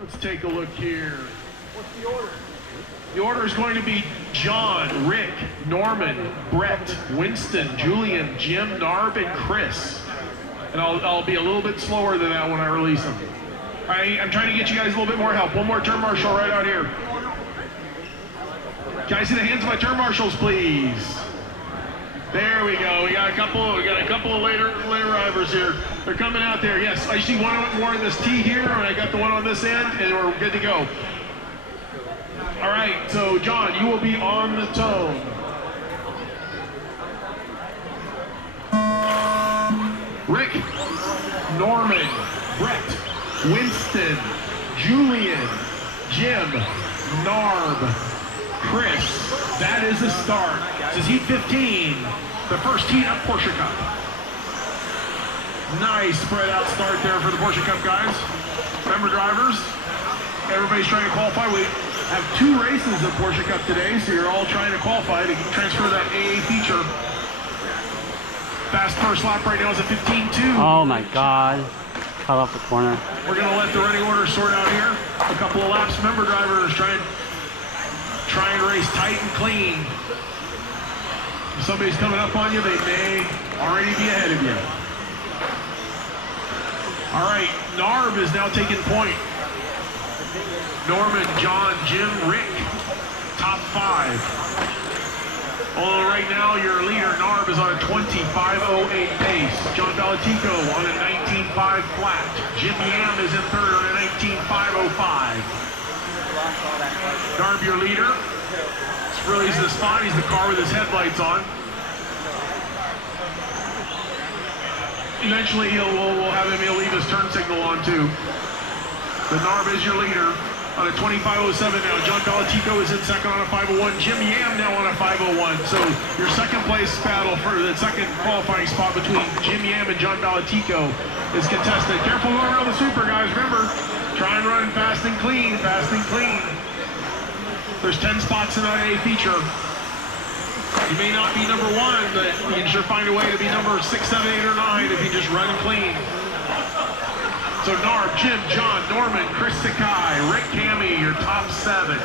Let's take a look here. What's the order? The order is going to be John, Rick, Norman, Brett, Winston, Julian, Jim, Narb, and Chris. And I'll be a little bit slower than that when I release them. All right, I'm trying to get you guys a little bit more help. One more turn marshal right out here. Can I see the hands of my turn marshals, please? There we go. We got a couple of later arrivers here. They're coming out there. Yes, I see one more in this T here, and I got the one on this end, and we're good to go. All right, so John, you will be on the tone. Rick, Norman, Brett, Winston, Julian, Jim, Narb, Chris. That is the start. This is heat 15, the first heat of Porsche Cup. Nice spread out start there for the Porsche Cup guys. Remember, drivers, everybody's trying to qualify. We have 2 races of Porsche Cup today, so you're all trying to qualify to transfer that AA feature. Fast first lap right now is a 15.2. Oh my God. Cut off the corner. We're going to let the running order sort out here. A couple of laps. Remember, drivers, try and race tight and clean. If somebody's coming up on you, they may already be ahead of you. All right, Narb is now taking point. Norman, John, Jim, Rick, top 5. Although right now your leader, Narb, is on a 20.508 pace. John Ballatico on a 19.5 flat. Jim Yam is in third on a 19.505. Narb, your leader. This really is the spot. He's the car with his headlights on. Eventually we'll have him, he'll leave his turn signal on too. But Narb is your leader on a 25.07 now. John Ballatico is in second on a 5.01. Jim Yam now on a 5.01. So your second place battle for the second qualifying spot between Jim Yam and John Ballatico is contested. Careful going around the super, guys. Remember, try and run fast and clean, fast and clean. There's 10 spots in that A feature. You may not be number 1, but you can sure find a way to be number 6, 7, 8, or 9 if you just run clean. So Narb, Jim, John, Norman, Chris Sakai, Rick Cammy, your top 7.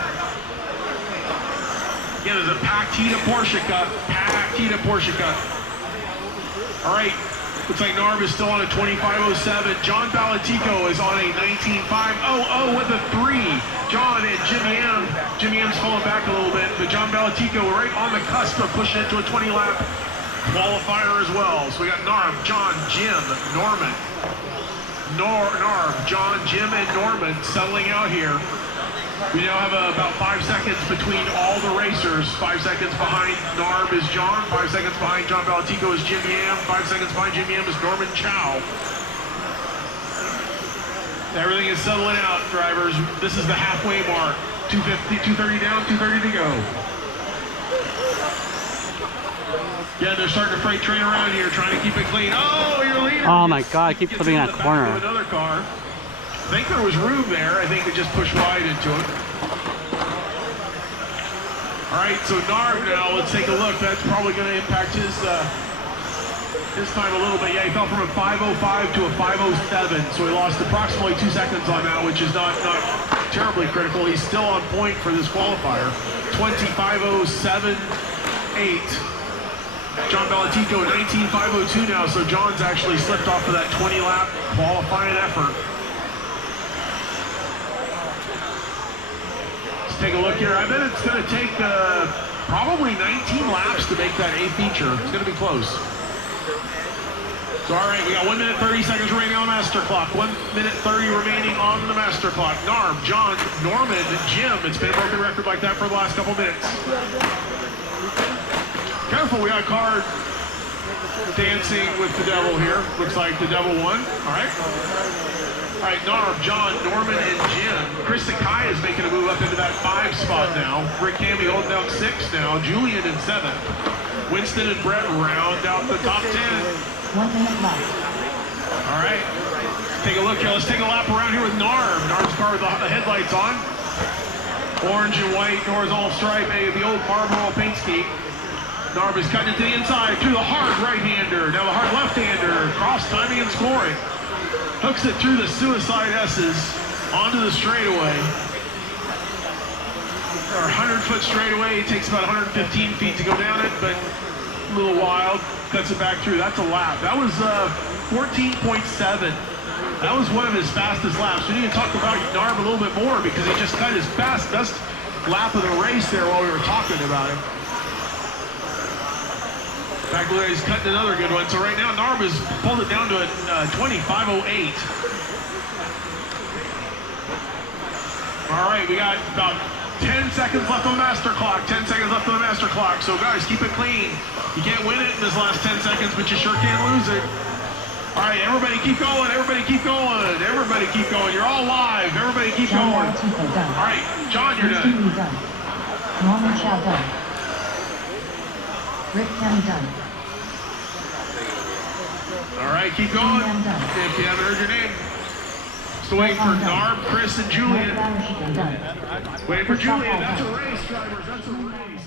Again, there's a packed heat of Porsche Cup, packed heat of Porsche Cup. All right, looks like Narb is still on a 25.07. John Ballatico is on a 19.500 with a 3. John and Jim Yam. Jim Yam's falling back a little bit, but John Ballatico right on the cusp of pushing into a 20-lap qualifier as well. So we got Narb, John, Jim, Norman. Narb, John, Jim, and Norman settling out here. We now have about 5 seconds between all the racers. 5 seconds behind Narb is John. 5 seconds behind John Ballatico is Jim Yam. 5 seconds behind Jim Yam is Norman Chow. Everything is settling out, drivers. This is the halfway mark. 250, 230 down, 230 to go. Yeah, they're starting to freight train around here, trying to keep it clean. Oh, your leader! Oh my God, I keep flipping in that corner. Another car. I think there was room there. I think they just pushed wide into it. All right, so Narb now, let's take a look. That's probably going to impact his time a little bit. Yeah, he fell from a 5.05 to a 5.07, so he lost approximately 2 seconds on that, which is not terribly critical. He's still on point for this qualifier. 20.507.8. John Ballatico, 19.502 now, so John's actually slipped off of that 20-lap qualifying effort. Let's take a look here. I bet it's going to take probably 19 laps to make that A feature. It's going to be close. So, all right, we got 1 minute 30 seconds remaining on the master clock. 1 minute 30 remaining on the master clock. Narb, John, Norman, Jim. It's been a broken record like that for the last couple minutes. Careful, we got a car dancing with the devil here. Looks like the devil won. All right. All right, Narb, John, Norman, and Jim. Chris Sakai is making a move up into that 5 spot now. Rick Camby holding down 6 now. Julian in 7th. Winston and Brett round out the top 10. 1 minute left. All right, take a look here. Let's take a lap around here with Narb. Narb's car with the headlights on. Orange and white, horizontal stripe, the old Marlboro paint scheme. Narb is cutting it to the inside through the hard right-hander. Now the hard left-hander, cross timing and scoring. Hooks it through the suicide S's onto the straightaway. Our 100-foot straightaway, it takes about 115 feet to go down it, but a little wild, cuts it back through. That's a lap. That was 14.7. That was one of his fastest laps. We need to talk about Narb a little bit more because he just cut his best lap of the race there while we were talking about him. In fact, look, he's cutting another good one. So right now, Narb has pulled it down to a 25.08. All right, we got about 10 seconds left on the master clock. 10 seconds left on the master clock. So guys, keep it clean. You can't win it in this last 10 seconds, but you sure can't lose it. All right, everybody keep going. Everybody keep going. Everybody keep going. You're all live. Everybody keep going. All right, John, you're done. Norman Chow done. Rick Tam done. All right, keep going. If you haven't heard your name. Still waiting for Narb, Chris, and Julian. Waiting for Julian. That's a race, drivers. That's a race.